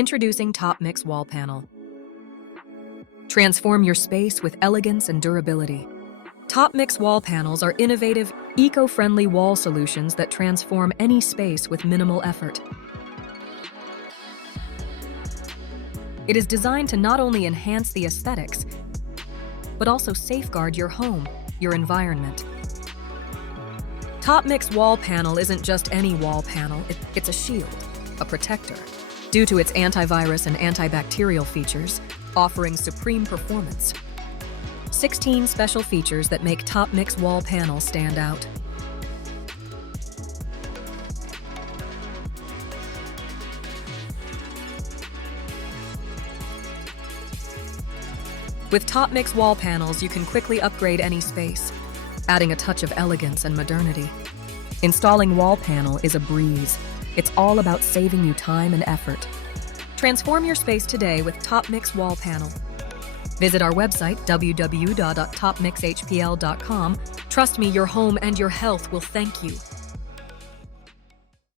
Introducing TOPMIX Wall Panel. Transform your space with elegance and durability. TOPMIX wall panels are innovative, eco-friendly wall solutions that transform any space with minimal effort. It is designed to not only enhance the aesthetics, but also safeguard your home, your environment. TOPMIX wall panel isn't just any wall panel, it's a shield, a protector, due to its antivirus and antibacterial features, offering supreme performance. 16 special features that make TOPMIX wall panel stand out. With TOPMIX wall panels, you can quickly upgrade any space, adding a touch of elegance and modernity. Installing wall panel is a breeze. It's all about saving you time and effort. Transform your space today with TOPMIX wall panel. Visit our website, www.topmixhpl.com. Trust me, your home and your health will thank you.